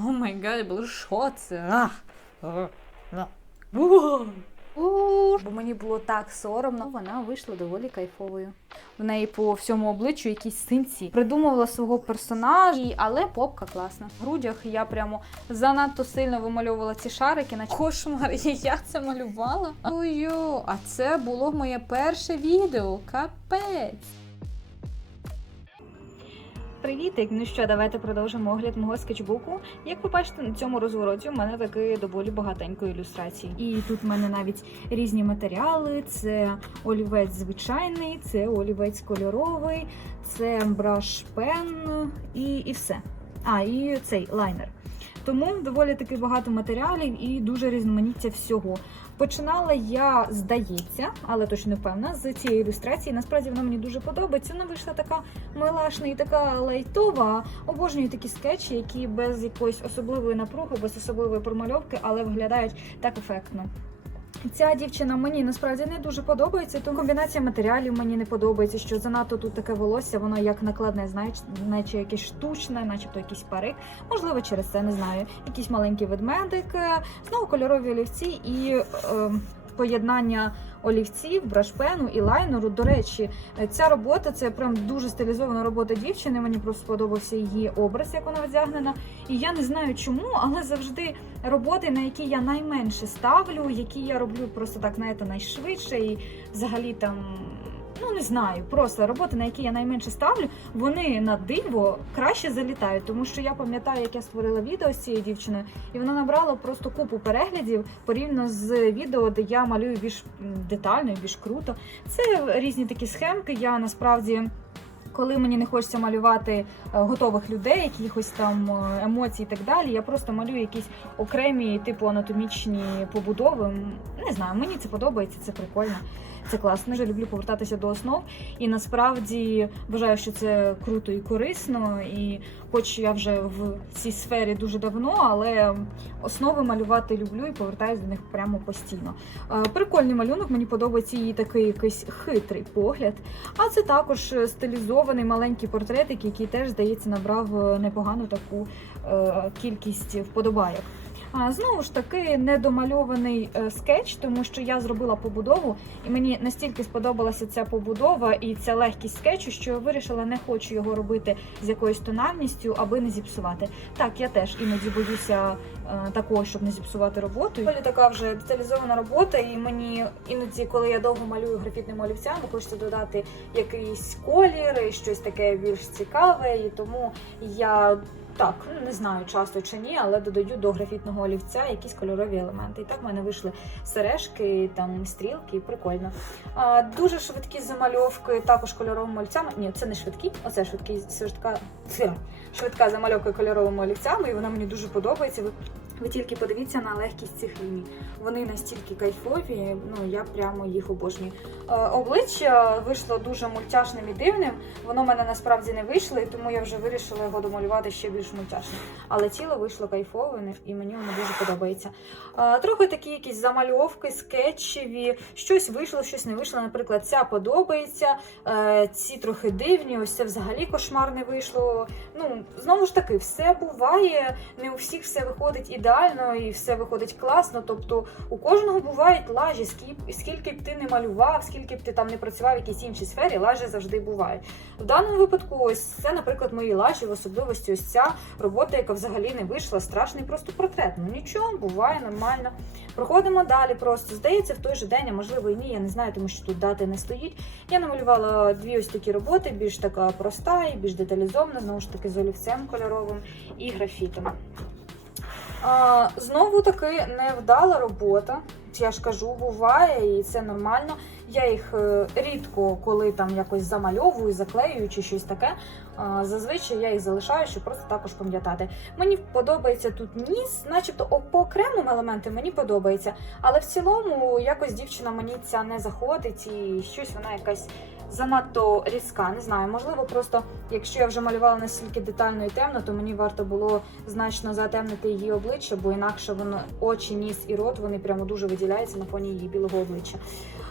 О май гад, що це? Бо мені було так соромно. Вона вийшла доволі кайфовою. В неї по всьому обличчю якісь синці. Придумувала свого персонажа, але попка класна. В грудях я прямо занадто сильно вимальовувала ці шарики. На кошмар, і я це малювала. Ой, а це було моє перше відео. Капець. Привітик! Ну що, давайте продовжимо огляд мого скетчбуку. Як ви бачите, на цьому розвороті у мене таки доволі багатенько ілюстрацій. І тут в мене навіть різні матеріали: це олівець звичайний, це олівець кольоровий, це браш пен і, і все. А, і цей лайнер. Тому доволі таки багато матеріалів і дуже різноманіття всього. Починала я, здається, але точно не впевнена, з цієї ілюстрації. Насправді вона мені дуже подобається. Вона вийшла така милашна і така лайтова. Обожнюю такі скетчі, які без якоїсь особливої напруги, без особливої промальовки, але виглядають так ефектно. Ця дівчина мені насправді не дуже подобається, тому комбінація матеріалів мені не подобається, що занадто тут таке волосся, воно як накладне, знаєш, наче якесь штучне, начебто якийсь парик. Можливо, через це не знаю. Якийсь маленький ведмедик, е, знову кольорові олівці і е, поєднання олівців, брашпену і лайнеру. До речі, ця робота це прям дуже стилізована робота дівчини. Мені просто сподобався її образ, як вона одягнена. І я не знаю чому, але завжди роботи, на які я найменше ставлю, які я роблю просто так, знаєте, найшвидше і взагалі там. Ну, не знаю, просто роботи, на які я найменше ставлю, вони на диво краще залітають. Тому що я пам'ятаю, як я створила відео з цією дівчиною, і вона набрала просто купу переглядів порівняно з відео, де я малюю більш детально, і більш круто. Це різні такі схемки. Я насправді. Коли мені не хочеться малювати е, готових людей, якихось там е, емоцій і так далі, я просто малюю якісь окремі типу анатомічні побудови. Не знаю, мені це подобається, це прикольно, це класно. Дуже люблю повертатися до основ. І насправді вважаю, що це круто і корисно. І хоч я вже в цій сфері дуже давно, але основи малювати люблю і повертаюся до них прямо постійно. Е, Прикольний малюнок, мені подобається її такий якийсь хитрий погляд. А це також стилізований маленький портретик, який теж, здається, набрав е, непогану таку е, кількість вподобайок. Знову ж таки, недомальований е, скетч, тому що я зробила побудову, і мені настільки сподобалася ця побудова і ця легкість скетчу, що я вирішила, не хочу його робити з якоюсь тональністю, аби не зіпсувати. Так, я теж іноді боюся е, такого, щоб не зіпсувати роботу. Доволі така вже деталізована робота, і мені іноді, коли я довго малюю графітними олівцями, хочеться додати якийсь колір, щось таке більш цікаве, і тому я. Так, ну, не знаю часто чи ні, але додаю до графітного олівця якісь кольорові елементи. І так в мене вийшли сережки, там стрілки, прикольно. А, дуже швидкі замальовки, також кольоровими олівцями. Ні, це не швидкі, оце швидкі, швидка, швидка замальовка кольоровими олівцями, і вона мені дуже подобається. Ви, тільки подивіться на легкість цих ліній. Вони настільки кайфові, ну я прямо їх обожнюю. Е, обличчя вийшло дуже мультяшним і дивним. Воно в мене насправді не вийшло, і тому я вже вирішила його домалювати ще більш мультяшним. Але тіло вийшло кайфове, і мені воно дуже подобається. Е, Трохи такі якісь замальовки, скетчеві, щось вийшло, щось не вийшло. Наприклад, ця подобається, е, ці трохи дивні, ось це взагалі кошмарне вийшло. Ну, знову ж таки, все буває, не у всіх все виходить ідеально і все виходить класно. Тобто у кожного бувають лажі, скільки б ти не малював, скільки б ти там не працював в якійсь іншій сфері, лажі завжди бувають. В даному випадку, ось це, наприклад, мої лажі, в особливості ось ця робота, яка взагалі не вийшла, страшний просто портрет. Ну нічого, буває нормально. Проходимо далі. Просто здається, в той же день, а можливо і ні, я не знаю, тому що тут дати не стоїть. Я намалювала дві ось такі роботи, більш така проста і більш деталізована, знову ж таки з олівцем кольоровим і графітом. Знову таки невдала робота. Я ж кажу, буває, і це нормально. Я їх е, рідко, коли там якось замальовую, заклеюю чи щось таке. Зазвичай я їх залишаю, щоб просто також пам'ятати. Мені подобається тут ніс, начебто по окремим елементам мені подобається, але в цілому якось дівчина мені ця не заходить і щось вона якась занадто різка. Не знаю, можливо, просто якщо я вже малювала настільки детально і темно, то мені варто було значно затемнити її обличчя, бо інакше воно очі, ніс і рот вони прямо дуже виділяються на фоні її білого обличчя.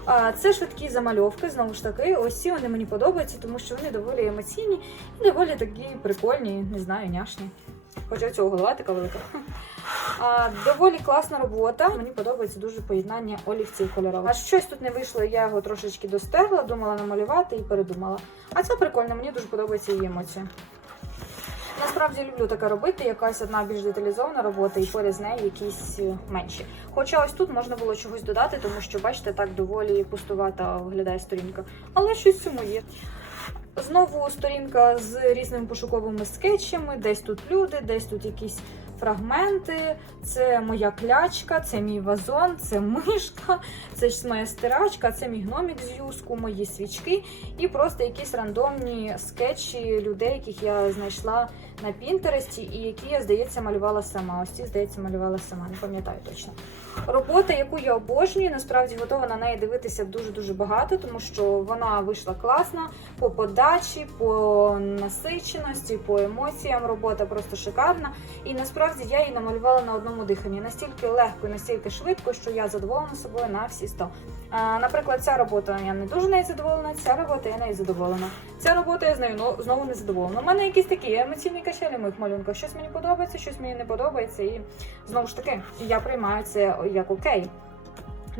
А це швидкі замальовки, знову ж таки. Ось ці вони мені подобаються, тому що вони доволі емоційні і доволі такі прикольні, не знаю, няшні. Хоча цього голова така велика. А, доволі класна робота. Мені подобається дуже поєднання олівців кольорових. А щось тут не вийшло, я його трошечки достерла, думала намалювати і передумала. А це прикольно, мені дуже подобається її емоція. Насправді люблю таке робити, якась одна більш деталізована робота, і поряд з нею якісь е, менші. Хоча ось тут можна було чогось додати, тому що, бачите, так доволі пустувата виглядає сторінка. Але щось цьому є. Знову сторінка з різними пошуковими скетчами. Десь тут люди, десь тут якісь фрагменти. Це моя клячка, це мій вазон, це мишка, це ж моя стирачка, це мій гномік з юску, мої свічки і просто якісь рандомні скетчі людей, яких я знайшла на Пінтересті, і які я, здається, малювала сама. Ось ці, здається, малювала сама, не пам'ятаю точно. Робота, яку я обожнюю, насправді готова на неї дивитися дуже-дуже багато, тому що вона вийшла класна по подачі, по насиченості, по емоціям. Робота просто шикарна. І насправді я її намалювала на одному диханні настільки легко і настільки швидко, що я задоволена собою на всі 100. А, наприклад, ця робота я не дуже нею задоволена, ця робота я нею задоволена. Ця робота я з нею ну, знову не задоволена. У мене якісь такі емоційні качелі в моїх малюнках. Щось мені подобається, щось мені не подобається, і знову ж таки я приймаю це як окей.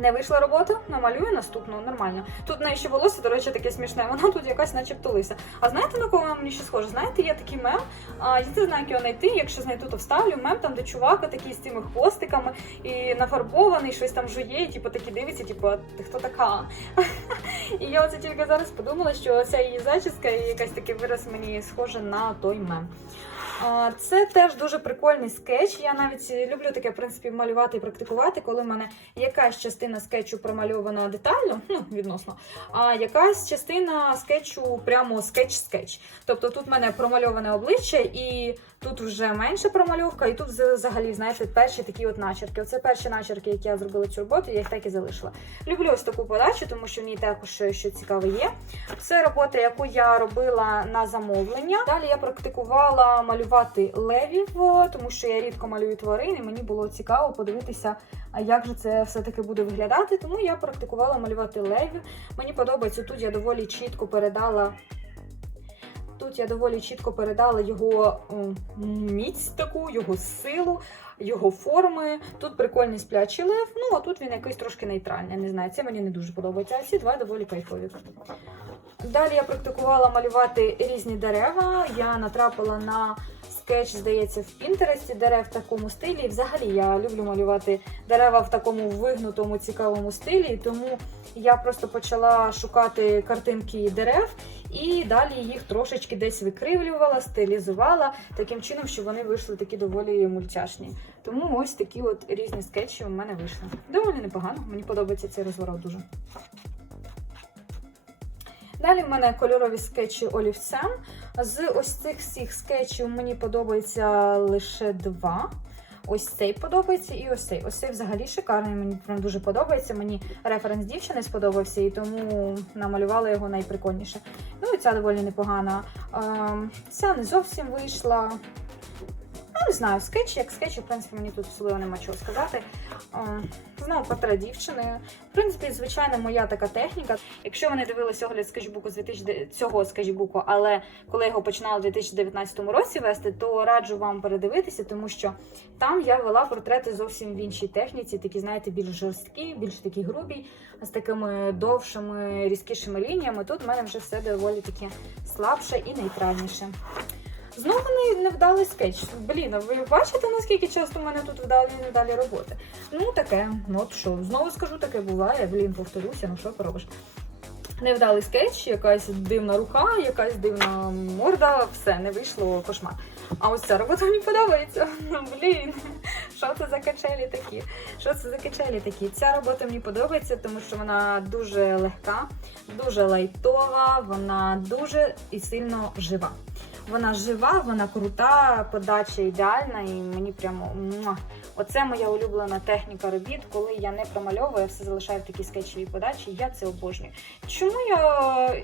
Не вийшла робота, намалюю наступну, нормально. Тут неї ще волосся, до речі, таке смішне, воно тут якась начебто лиса. А знаєте, на кого мені ще схоже? Знаєте, є такий мем, я не знаю, як його знайти, якщо знайду, то вставлю мем там, де чувака такий з цими хвостиками і нафарбований, щось там жує, і типу такі дивиться, типу, ти хто така? І я оце тільки зараз подумала, що ця її зачіска і якась такий вираз мені схоже на той мем. Це теж дуже прикольний скетч. Я навіть люблю таке в принципі малювати і практикувати, коли в мене якась частина скетчу промальована детально, ну відносно, а якась частина скетчу прямо скетч-скетч. Тобто тут в мене промальоване обличчя, і тут вже менша промальовка, і тут взагалі, знаєте, перші такі от начерки. Оце перші начерки, які я зробила цю роботу, я їх так і залишила. Люблю ось таку подачу, тому що в ній також що, що цікаве є. Це робота, яку я робила на замовлення. Далі я практикувала малювати левів, тому що я рідко малюю тварин, і мені було цікаво подивитися, як же це все-таки буде виглядати. Тому я практикувала малювати левів. Мені подобається, тут я доволі чітко передала. Тут я доволі чітко передала його міць таку, його силу, його форми. Тут прикольний сплячий лев, ну а тут він якийсь трошки нейтральний. Не знаю, це мені не дуже подобається. А ці два доволі кайфові. Далі я практикувала малювати різні дерева. Я натрапила на скетч, здається, в Пінтересті дерев в такому стилі. І взагалі я люблю малювати дерева в такому вигнутому, цікавому стилі. Тому я просто почала шукати картинки дерев і далі їх трошечки десь викривлювала, стилізувала таким чином, щоб вони вийшли такі доволі мультяшні. Тому ось такі от різні скетчі у мене вийшли. Доволі непогано, мені подобається цей розворот дуже. Далі в мене кольорові скетчі олівцем. З ось цих всіх скетчів мені подобається лише два. Ось цей подобається і ось цей. Ось цей взагалі шикарний, мені прям дуже подобається. Мені референс дівчини сподобався, і тому намалювала його найприкольніше. Ну і ця доволі непогана. Ем, Ця не зовсім вийшла. Не знаю, скетч, як скетч, в принципі, мені тут особливо нема чого сказати. Знову портрет дівчини. В принципі, звичайно, моя така техніка. Якщо ви не дивилися огляд скетчбуку з 2000, цього скетчбуку, але коли його починала у 2019 році вести, то раджу вам передивитися, тому що там я вела портрети зовсім в іншій техніці, такі, знаєте, більш жорсткі, більш такі грубі, з такими довшими, різкішими лініями. Тут в мене вже все доволі таке слабше і нейтральніше. Знову не, невдалий скетч. Блін, а ви бачите, наскільки часто в мене тут вдалі і невдалі роботи? Ну, таке, ну от що, знову скажу, таке буває, блін, повторюся, ну що поробиш. Невдалий скетч, якась дивна рука, якась дивна морда, все, не вийшло кошмар. А ось ця робота мені подобається. Блін, що це за качелі такі? Що це за качелі такі? Ця робота мені подобається, тому що вона дуже легка, дуже лайтова, вона дуже і сильно жива. Вона жива, вона крута, подача ідеальна, і мені прямо муа. Оце моя улюблена техніка робіт, коли я не промальовую, я все залишаю в такій скетчевій подачі. Я це обожнюю. Чому я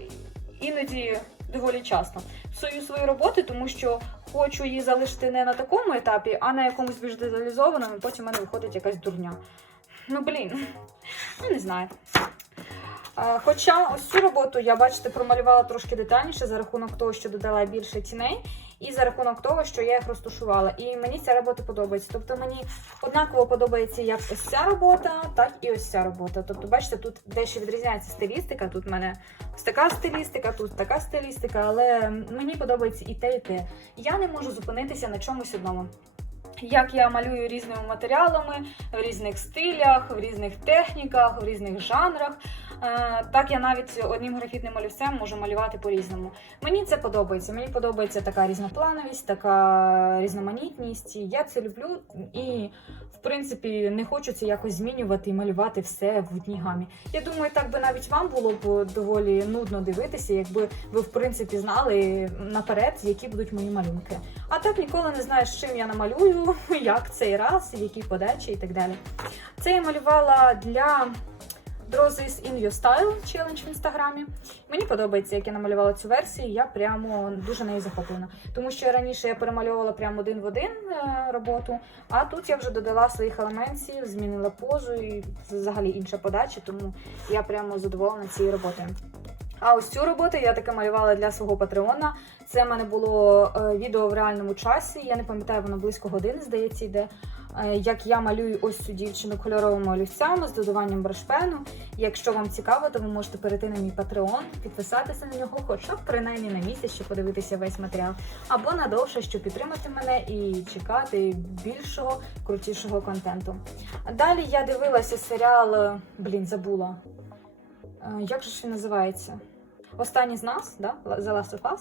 іноді доволі часто псую свої роботи, тому що хочу її залишити не на такому етапі, а на якомусь більш деталізованому, і потім в мене виходить якась дурня. Ну блін, ну не знаю. Хоча ось цю роботу я, бачите, промалювала трошки детальніше за рахунок того, що додала більше тіней. і за рахунок того, що я їх розташувала. І мені ця робота подобається. Тобто мені однаково подобається як ось ця робота, так і ось ця робота. Тобто, бачите, тут дещо відрізняється стилістика. Тут в мене така стилістика, тут така стилістика, але мені подобається і те, і те. Я не можу зупинитися на чомусь одному. Як я малюю різними матеріалами, в різних стилях, в різних техніках, в різних жанрах. Е, Так я навіть одним графітним олівцем можу малювати по-різному. Мені це подобається. Мені подобається така різноплановість, така різноманітність. Я це люблю і, в принципі, не хочу це якось змінювати і малювати все в одній гамі. Я думаю, так би навіть вам було б доволі нудно дивитися, якби ви, в принципі, знали наперед, які будуть мої малюнки. А так ніколи не знаєш, чим я намалюю, як цей раз, в якій подачі і так далі. Це я малювала для Draw This in Your Style челендж в інстаграмі. Мені подобається, як я намалювала цю версію. Я прямо дуже нею захоплена. Тому що раніше я перемальовувала прямо один в один е, роботу, а тут я вже додала своїх елементів, змінила позу і взагалі інша подача, тому я прямо задоволена цією роботою. А ось цю роботу я таки малювала для свого патреона. Це в мене було е, відео в реальному часі. Я не пам'ятаю, воно близько години, здається, йде. Е, Як я малюю ось цю дівчину кольоровими олівцями з додаванням брашпену. Якщо вам цікаво, то ви можете перейти на мій патреон, підписатися на нього, хоча б принаймні на місяць, щоб подивитися весь матеріал, або надовше, щоб підтримати мене і чекати більшого, крутішого контенту. Далі я дивилася серіал, е, блін, забула. Е, Як же він називається? Останній з нас, да? The Last of Us.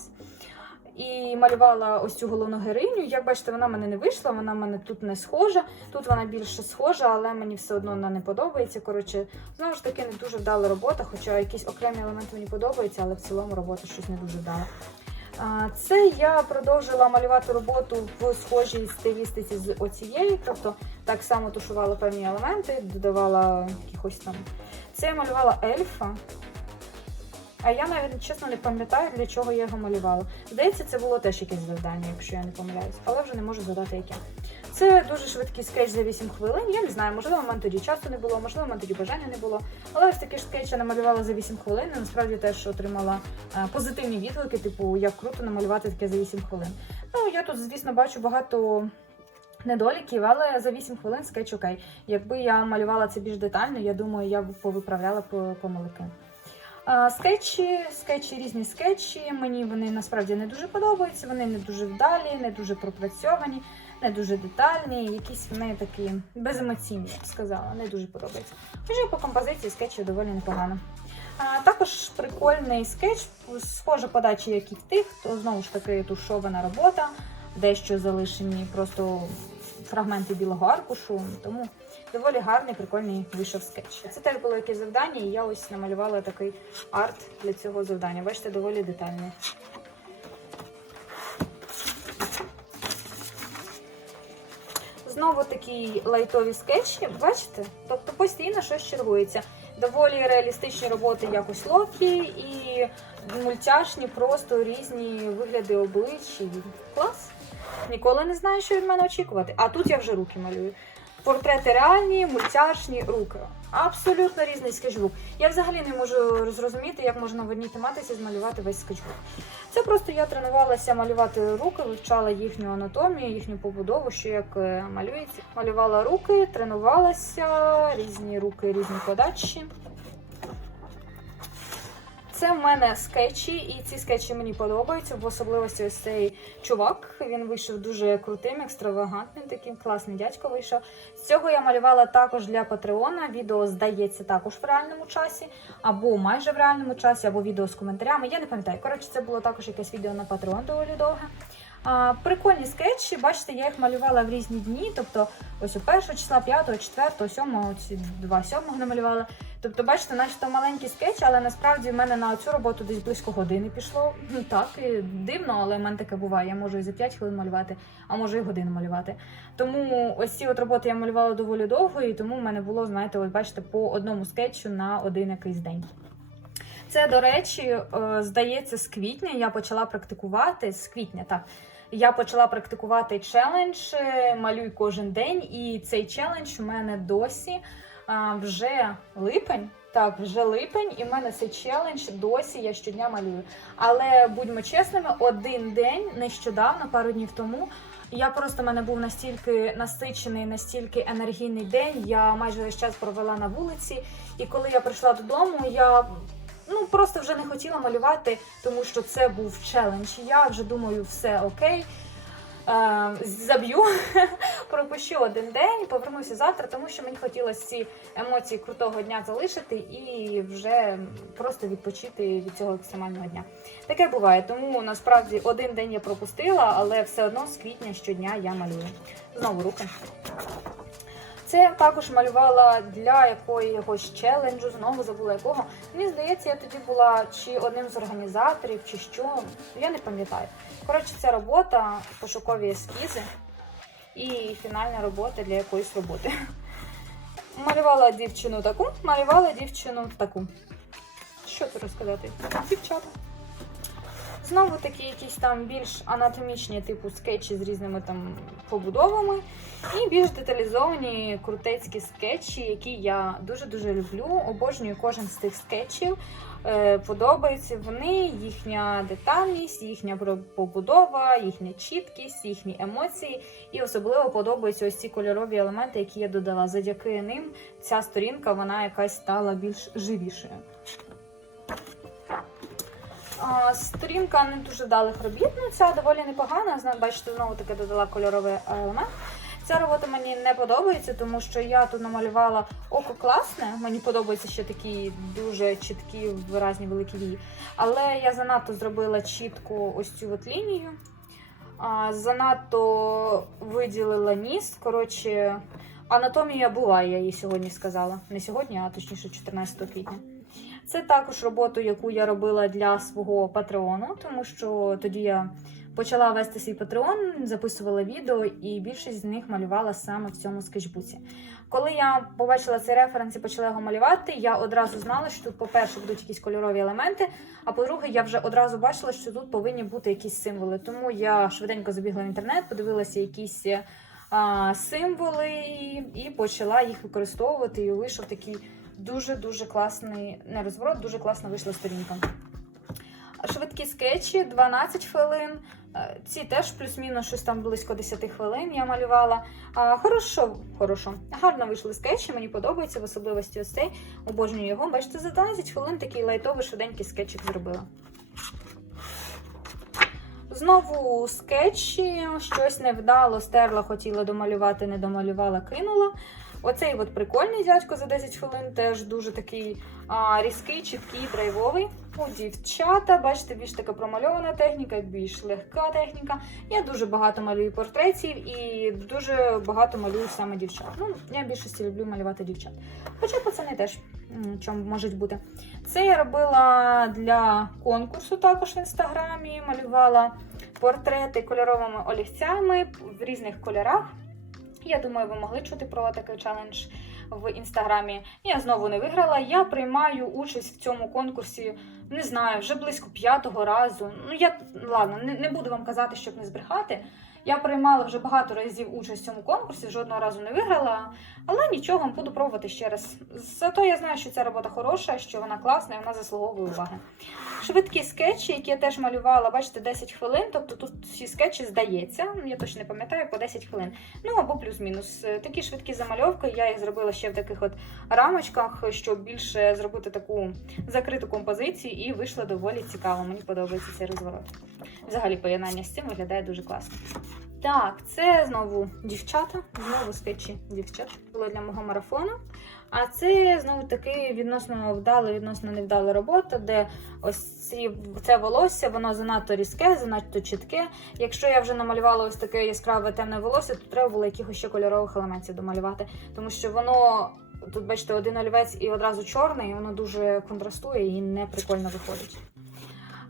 І малювала ось цю головну героїню. Як бачите, вона в мене не вийшла, вона в мене тут не схожа. Тут вона більше схожа, але мені все одно вона не подобається. Коротше, знову ж таки, не дуже вдала робота, хоча якісь окремі елементи мені подобаються, але в цілому робота щось не дуже вдала. Це я продовжила малювати роботу в схожій стилістиці з оцієї, тобто так само тушувала певні елементи, додавала якихось там. Це я малювала ельфа. А я навіть чесно не пам'ятаю, для чого я його малювала. Здається, це було теж якесь завдання, якщо я не помиляюсь, але вже не можу згадати яке. Це дуже швидкий скетч за 8 хвилин. Я не знаю, можливо, в мене тоді часу не було, можливо, в мене тоді бажання не було. Але ось такий скетч я намалювала за 8 хвилин. І насправді теж отримала е, позитивні відгуки, типу, як круто намалювати таке за 8 хвилин. Ну, я тут, звісно, бачу багато. Недоліків, але за 8 хвилин скетч окей. Якби я малювала це більш детально, я думаю, я б повиправляла по- помилки. Скетчі, скетчі, різні скетчі. Мені вони насправді не дуже подобаються. Вони не дуже вдалі, не дуже пропрацьовані, не дуже детальні. Якісь вони такі беземоційні, я б сказала, не дуже подобаються. Хоча по композиції скетчі доволі непогано. А, також прикольний скетч, схожа подача, як і в тих, то знову ж таки тушована робота, дещо залишені просто фрагменти білого аркушу. Тому доволі гарний, прикольний вийшов скетч. Це теж було якесь завдання, і я ось намалювала такий арт для цього завдання. Бачите, доволі детальний. Знову такі лайтові скетчі, бачите? Тобто постійно щось чергується. Доволі реалістичні роботи якось Локі і мультяшні, просто різні вигляди облич. І Клас. Ніколи не знаю, що від мене очікувати. А тут я вже руки малюю. Портрети реальні, мультяшні руки. Абсолютно різний скетчбук. Я взагалі не можу зрозуміти, як можна в одній тематиці змалювати весь скетчбук. Це просто я тренувалася малювати руки, вивчала їхню анатомію, їхню побудову, що як е, малюється. Малювала руки, тренувалася, різні руки, різні подачі. Це в мене скетчі, і ці скетчі мені подобаються. В особливості ось цей чувак. Він вийшов дуже крутим, екстравагантним, таким класний дядько вийшов. З цього я малювала також для Патреона. Відео здається також в реальному часі, або майже в реальному часі, або відео з коментарями. Я не пам'ятаю. Коротше, це було також якесь відео на Patreon доволі довге. А, прикольні скетчі, бачите, я їх малювала в різні дні. Тобто, ось у першого числа, 5, 4, 7, ці два сьомого намалювала. Тобто, бачите, начебто маленький скетч, але насправді в мене на цю роботу десь близько години пішло. Ну так, і дивно, але в мене таке буває. Я можу і за 5 хвилин малювати, а можу і годину малювати. Тому ось ці от роботи я малювала доволі довго, і тому в мене було, знаєте, от бачите, по одному скетчу на один якийсь день. Це, до речі, е, здається, з квітня я почала практикувати з квітня, так. Я почала практикувати челендж е, малюй кожен день, і цей челендж у мене досі вже липень. Так, вже липень, і в мене цей челендж досі я щодня малюю. Але будьмо чесними, один день нещодавно, пару днів тому. Я просто в мене був настільки насичений, настільки енергійний день. Я майже весь час провела на вулиці. І коли я прийшла додому, я ну просто вже не хотіла малювати, тому що це був челендж. Я вже думаю, все окей. Е, заб'ю, пропущу один день, повернуся завтра, тому що мені хотілося ці емоції крутого дня залишити і вже просто відпочити від цього екстремального дня. Таке буває, тому насправді один день я пропустила, але все одно з квітня щодня я малюю. Знову руки. Це також малювала для якогось челенджу, знову забула якого. Мені здається, я тоді була чи одним з організаторів, чи що. Я не пам'ятаю. Коротше, це робота, пошукові ескізи і фінальна робота для якоїсь роботи. Малювала дівчину таку, малювала дівчину таку. Що тут розказати? Дівчата. Знову такі якісь там більш анатомічні, типу скетчі з різними там побудовами, і більш деталізовані крутецькі скетчі, які я дуже-дуже люблю. Обожнюю кожен з тих скетчів. Е, подобаються вони, їхня детальність, їхня побудова, їхня чіткість, їхні емоції. І особливо подобаються ось ці кольорові елементи, які я додала. Завдяки ним ця сторінка вона якась стала більш живішою. Сторінка не дуже вдалих робіт, ну ця доволі непогана. Бачите, знову таки додала кольоровий елемент. Ця робота мені не подобається, тому що я тут намалювала око класне. Мені подобаються ще такі дуже чіткі, виразні великі вії. Але я занадто зробила чітко ось цю от лінію. Занадто виділила ніс. Коротше, анатомія буває, я їй сьогодні сказала. Не сьогодні, а точніше 14 квітня. Це також роботу, яку я робила для свого патреону, тому що тоді я почала вести свій патреон, записувала відео, і більшість з них малювала саме в цьому скетчбуці. Коли я побачила цей референс і почала його малювати, я одразу знала, що тут, по-перше, будуть якісь кольорові елементи. А по-друге, я вже одразу бачила, що тут повинні бути якісь символи. Тому я швиденько забігла в інтернет, подивилася якісь а, символи і почала їх використовувати. І вийшов такий дуже-дуже класний не розворот, дуже класно вийшла сторінка. Швидкі скетчі 12 хвилин. Е, Ці теж плюс-мінус щось там близько 10 хвилин я малювала. А, хорошо, хорошо. Гарно вийшли скетчі, мені подобається, в особливості ось цей. Обожнюю його. Бачите, за 12 хвилин такий лайтовий швиденький скетчик зробила. Знову скетчі, щось невдало, стерла, хотіла домалювати, не домалювала, кинула. Оцей от прикольний дядько за 10 хвилин, теж дуже такий а, різкий, чіткий, драйвовий. У дівчата, бачите, більш така промальована техніка, більш легка техніка. Я дуже багато малюю портретів і дуже багато малюю саме дівчат. Ну, я в більшості люблю малювати дівчат. Хоча пацани теж чому можуть бути. Це я робила для конкурсу також в інстаграмі. Малювала портрети кольоровими олівцями в різних кольорах. Я думаю, ви могли чути про такий челендж в інстаграмі. Я знову не виграла. Я приймаю участь в цьому конкурсі, не знаю, вже близько п'ятого разу. Ну я ладно, не, не буду вам казати, щоб не збрехати. Я приймала вже багато разів участь в цьому конкурсі, жодного разу не виграла, але нічого, буду пробувати ще раз. Зато я знаю, що ця робота хороша, що вона класна і вона заслуговує уваги. Швидкі скетчі, які я теж малювала, бачите, 10 хвилин. Тобто тут всі скетчі здається, я точно не пам'ятаю, по 10 хвилин. Ну або плюс-мінус. Е, Такі швидкі замальовки. Я їх зробила ще в таких от рамочках, щоб більше зробити таку закриту композицію, і вийшло доволі цікаво. Мені подобається цей розворот. Взагалі, поєднання з цим виглядає дуже класно. Так, це знову дівчата, знову скетчі дівчат. Було для мого марафону. А це знову таки відносно вдала, відносно невдала робота, де ось ці, це волосся, воно занадто різке, занадто чітке. Якщо я вже намалювала ось таке яскраве темне волосся, то треба було якихось ще кольорових елементів домалювати, тому що воно. Тут, бачите, один олівець і одразу чорний, воно дуже контрастує і не прикольно виходить.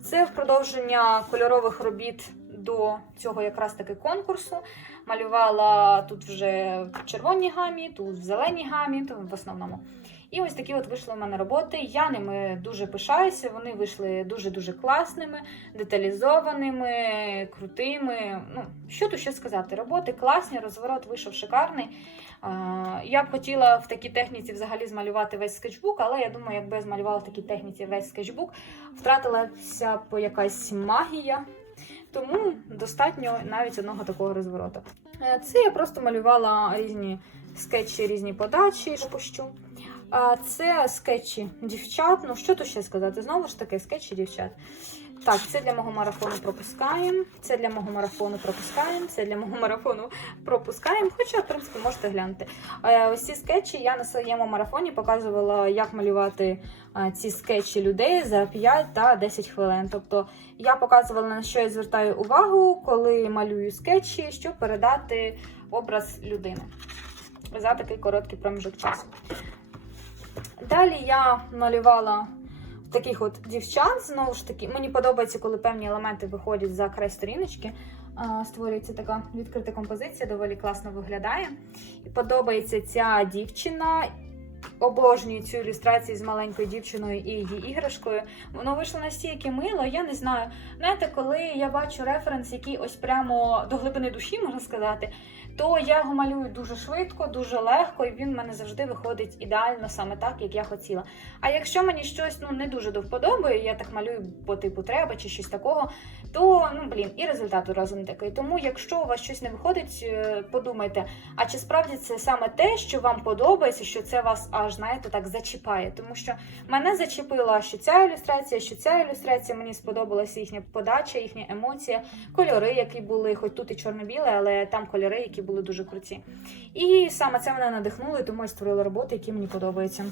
Це в продовження кольорових робіт до цього якраз таки конкурсу. Малювала тут вже в червоній гамі, тут в зеленій гамі, то в основному. І ось такі от вийшли в мене роботи. Я ними дуже пишаюся. Вони вийшли дуже-дуже класними, деталізованими, крутими. Ну, що тут ще сказати? Роботи класні, розворот вийшов шикарний. Я б хотіла в такій техніці взагалі змалювати весь скетчбук, але я думаю, якби я змалювала в такій техніці весь скетчбук, втратилася б якась магія. Тому достатньо навіть одного такого розвороту. Е, Це я просто малювала різні скетчі, різні подачі, пущу. Це скетчі дівчат. Ну, що тут ще сказати? Знову ж таки, скетчі дівчат. Так, це для мого марафону пропускаємо. Це для мого марафону пропускаємо. Це для мого марафону пропускаємо. Хоча, в принципі, можете глянути. Е, Ось ці скетчі я на своєму марафоні показувала, як малювати е, ці скетчі людей за 5 та 10 хвилин. Тобто я показувала, на що я звертаю увагу, коли малюю скетчі, щоб передати образ людини за такий короткий проміжок часу. Далі я малювала таких от дівчат. Знову ж таки, мені подобається, коли певні елементи виходять за край сторіночки. Створюється така відкрита композиція, доволі класно виглядає. І подобається ця дівчина. Обожнюю цю ілюстрацію з маленькою дівчиною і її іграшкою. Воно вийшло настільки мило, я не знаю. Знаєте, коли я бачу референс, який ось прямо до глибини душі, можна сказати, то я його малюю дуже швидко, дуже легко, і він в мене завжди виходить ідеально саме так, як я хотіла. А якщо мені щось ну не дуже до я так малюю по типу треба чи щось такого, то ну блін, і результат одразу не такий. Тому, якщо у вас щось не виходить, е, подумайте, а чи справді це саме те, що вам подобається, що це вас аж знаєте так зачіпає? Тому що мене зачепила, що ця ілюстрація, що ця ілюстрація мені сподобалася їхня подача, їхня емоція, кольори, які були, хоч тут і чорно-біле, але там кольори, які були дуже круті. І саме це мене надихнуло, і тому я створила роботи, які мені подобаються.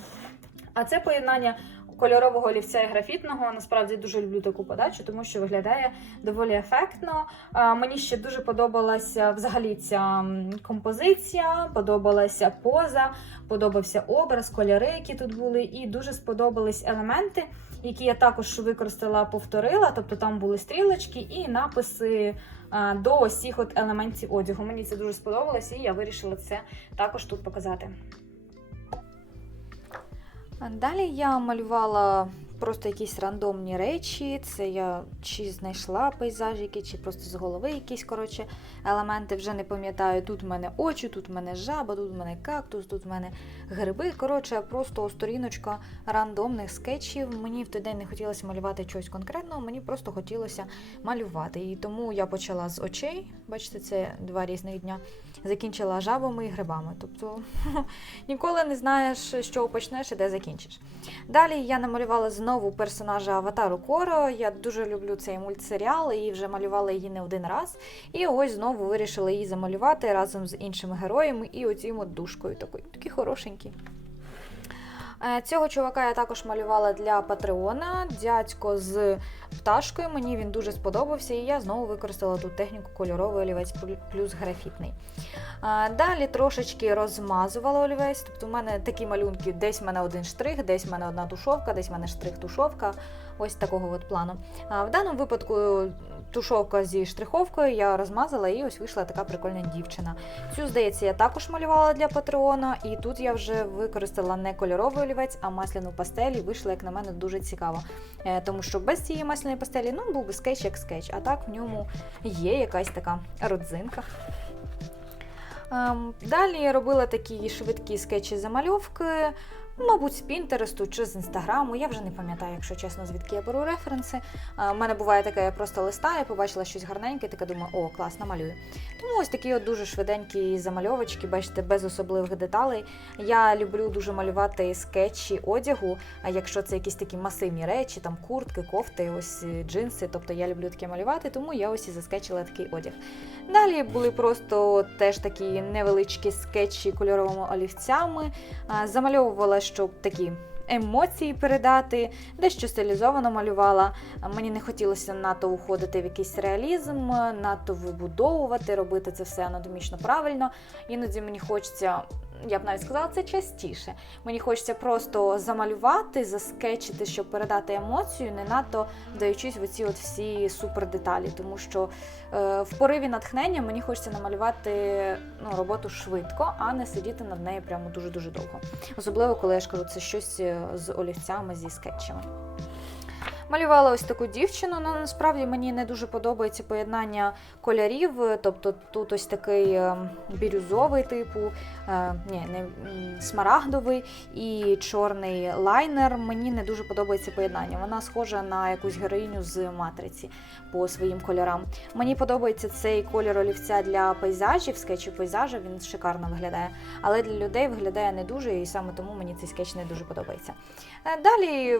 А це поєднання кольорового олівця і графітного. Насправді дуже люблю таку подачу, тому що виглядає доволі ефектно. Мені ще дуже подобалася взагалі ця композиція, подобалася поза, подобався образ, кольори, які тут були, і дуже сподобались елементи, які я також використала, повторила. Тобто там були стрілочки і написи до цих от елементів одягу. Мені це дуже сподобалося, і я вирішила це також тут показати. Далі я малювала просто якісь рандомні речі. Це я чи знайшла пейзажики, чи просто з голови якісь коротше, елементи. Вже не пам'ятаю. Тут в мене очі, тут в мене жаба, тут в мене кактус, тут в мене гриби. Коротше, просто сторіночка рандомних скетчів. Мені в той день не хотілося малювати щось конкретного, мені просто хотілося малювати. І тому я почала з очей. Бачите, це два різних дня. Закінчила жабами і грибами. Тобто ніколи не знаєш, чого почнеш і де закінчиш. Далі я намалювала знову персонажа Аватару Коро. Я дуже люблю цей мультсеріал і вже малювала її не один раз. І ось знову вирішила її замалювати разом з іншими героями і оцім от душкою такою. Такі хорошенькі. Е, Цього чувака я також малювала для Патреона, дядько з пташкою. Мені він дуже сподобався, і я знову використала тут техніку кольоровий олівець плюс графітний. Далі трошечки розмазувала олівець. Тобто, в мене такі малюнки: десь в мене один штрих, десь в мене одна тушовка, десь в мене штрих-тушовка. Ось такого от плану. В даному випадку тушовка зі штриховкою я розмазала, і ось вийшла така прикольна дівчина. Цю, здається, я також малювала для Патреона, і тут я вже використала не кольоровий олівець, а масляну пастель, і вийшло, як на мене, дуже цікаво. Е, Тому що без цієї масляної пастелі ну, був би скетч як скетч, а так в ньому є якась така родзинка. Ем, Далі я робила такі швидкі скетчі замальовки, мабуть, з Пінтересту чи з інстаграму. Я вже не пам'ятаю, якщо чесно, звідки я беру референси. У мене буває таке, я просто листаю, побачила щось гарненьке, така думаю, о, клас, намалюю. Тому ось такі от дуже швиденькі замальовочки, бачите, без особливих деталей. Я люблю дуже малювати скетчі одягу, а якщо це якісь такі масивні речі, там куртки, кофти, ось е, джинси, тобто я люблю таке малювати, тому я ось і заскетчила такий одяг. Далі були просто теж такі невеличкі скетчі кольоровими олівцями. Замальовувала, щоб такі. Емоції передати, дещо стилізовано малювала. Мені не хотілося надто уходити в якийсь реалізм, надто вибудовувати, робити це все анатомічно правильно. Іноді мені хочеться я б навіть сказала, це частіше. Мені хочеться просто замалювати, заскетчити, щоб передати емоцію, не надто вдаючись в оці от всі супер деталі. Тому що е, в пориві натхнення мені хочеться намалювати ну, роботу швидко, а не сидіти над нею прямо дуже-дуже довго. Особливо, коли я ж кажу, це щось е, з олівцями, зі скетчами. Малювала ось таку дівчину. Ну, насправді мені не дуже подобається поєднання кольорів. Тобто тут ось такий е, бірюзовий типу, е, ні, не смарагдовий і чорний лайнер. Мені не дуже подобається поєднання. Вона схожа на якусь героїню з матриці по своїм кольорам. Мені подобається цей кольор олівця для пейзажів, скетчів пейзажа. Він шикарно виглядає, але для людей виглядає не дуже, і саме тому мені цей скетч не дуже подобається. Е, Далі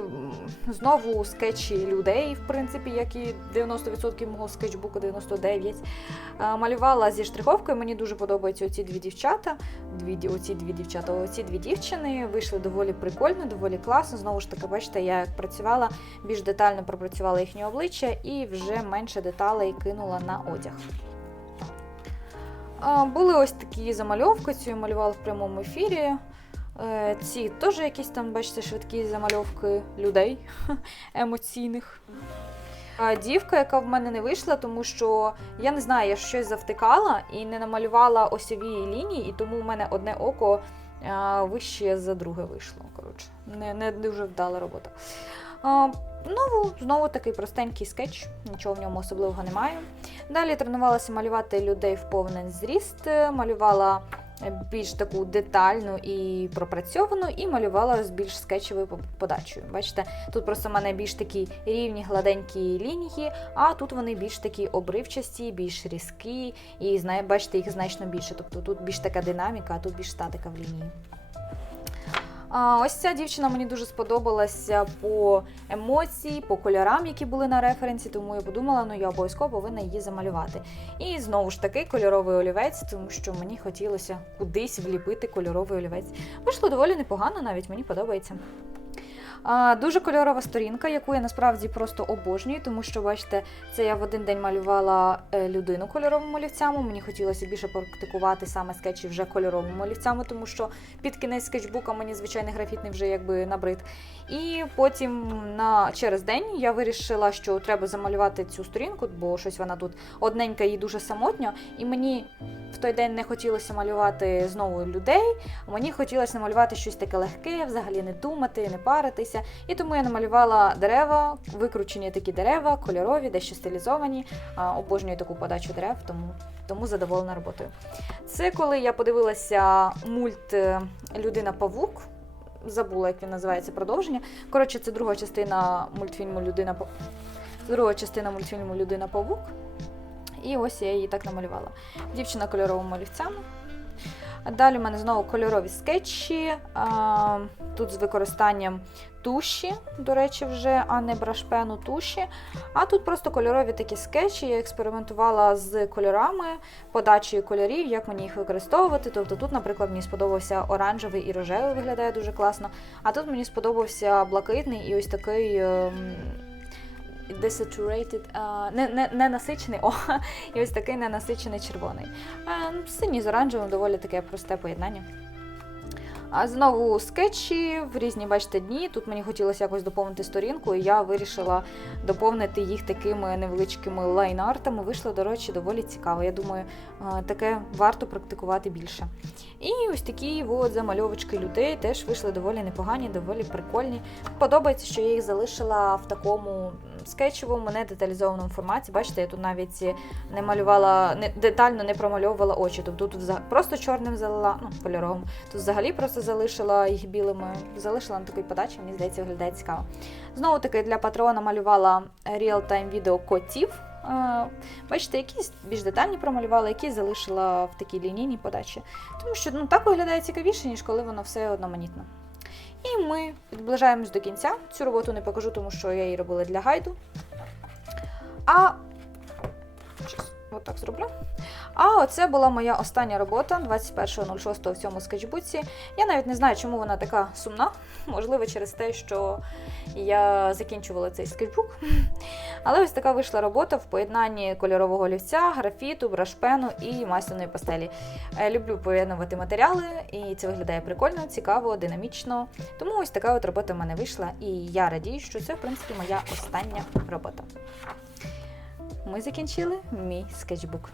знову скетчі людей, в принципі, як і 90% мого скетчбуку 99. Е, Малювала зі штриховкою. Мені дуже подобаються оці дві дівчата. Дві оці дві дівчата, оці дві дівчини вийшли доволі прикольно, доволі класно. Знову ж таки, бачите, я як працювала, більш детально пропрацювала їхнє обличчя і вже менше деталей кинула на одяг. Були ось такі замальовки, цю я малювала в прямому ефірі. Е, Ці теж якісь там, бачите, швидкі замальовки людей емоційних. Дівка, яка в мене не вийшла, тому що я не знаю, я щось завтикала і не намалювала осьові лінії, і тому в мене одне око вище за друге вийшло. Коротше, не, не дуже вдала робота. А, Знову, знову такий простенький скетч, нічого в ньому особливого немає. Далі тренувалася малювати людей в повний зріст, малювала більш таку детальну і пропрацьовану, і малювала з більш скетчевою подачею. Бачите, тут просто в мене більш такі рівні, гладенькі лінії, а тут вони більш такі обривчасті, більш різкі, і бачите, їх значно більше. Тобто тут більш така динаміка, а тут більш статика в лінії. Ось ця дівчина мені дуже сподобалася по емоції, по кольорам, які були на референсі, тому я подумала, ну я обов'язково повинна її замалювати. І знову ж таки кольоровий олівець, тому що мені хотілося кудись вліпити кольоровий олівець. Вийшло доволі непогано, навіть мені подобається. Дуже кольорова сторінка, яку я насправді просто обожнюю, тому що, бачите, це я в один день малювала е, людину кольоровими олівцями. Мені хотілося більше практикувати саме скетчі вже кольоровими олівцями, тому що під кінець скетчбука мені звичайний графітний вже якби набрид. І потім на через день я вирішила, що треба замалювати цю сторінку, бо щось вона тут одненька і дуже самотня. І мені в той день не хотілося малювати знову людей. Мені хотілося намалювати щось таке легке, взагалі не думати, не паритися. І тому я намалювала дерева, викручені такі дерева, кольорові, дещо стилізовані. Обожнюю таку подачу дерев, тому, тому задоволена роботою. Це коли я подивилася мульт е, Людина-павук. Забула, як він називається продовження. Коротше, це друга частина мультфільму Людина Павук. Друга частина мультфільму Людина Павук. І ось я її так намалювала. Дівчина кольоровими олівцями. Далі в мене знову кольорові скетчі. Тут з використанням туші, до речі, вже, а не брашпену туші. А тут просто кольорові такі скетчі. Я експериментувала з кольорами, подачею кольорів, як мені їх використовувати. Тобто тут, наприклад, мені сподобався оранжевий і рожевий, виглядає дуже класно. А тут мені сподобався блакитний і ось такий. ем, Desaturated, а, не, не, не насичений, о, і ось такий ненасичений червоний. Е, Синій з оранжевим доволі таке просте поєднання. А знову скетчі в різні, бачите, дні. Тут мені хотілося якось доповнити сторінку, і я вирішила доповнити їх такими невеличкими лайн-артами. Вийшло, до речі, доволі цікаво. Я думаю, е, таке варто практикувати більше. І ось такі от замальовочки людей теж вийшли доволі непогані, доволі прикольні. Подобається, що я їх залишила в такому скетчевому, не деталізованому форматі. Бачите, я тут навіть не малювала, не, детально не промальовувала очі. Тобто тут вза- просто чорним залила, ну, кольоровим. Тут взагалі просто залишила їх білими, залишила на такій подачі, мені здається, виглядає цікаво. Знову таки для патрона малювала реал-тайм відео котів. Е, Бачите, якісь більш детальні промалювала, які залишила в такій лінійній подачі. Тому що ну, так виглядає цікавіше, ніж коли воно все одноманітно. І ми підближаємось до кінця. Цю роботу не покажу, тому що я її робила для гайду. А. Щас, отак зроблю. А оце була моя остання робота 21.06 в цьому скетчбуці. Я навіть не знаю, чому вона така сумна. Можливо, через те, що я закінчувала цей скетчбук. Але ось така вийшла робота в поєднанні кольорового олівця, графіту, брашпену і масляної пастелі. Е, Люблю поєднувати матеріали, і це виглядає прикольно, цікаво, динамічно. Тому ось така от робота в мене вийшла, і я радію, що це, в принципі, моя остання робота. Ми закінчили мій скетчбук.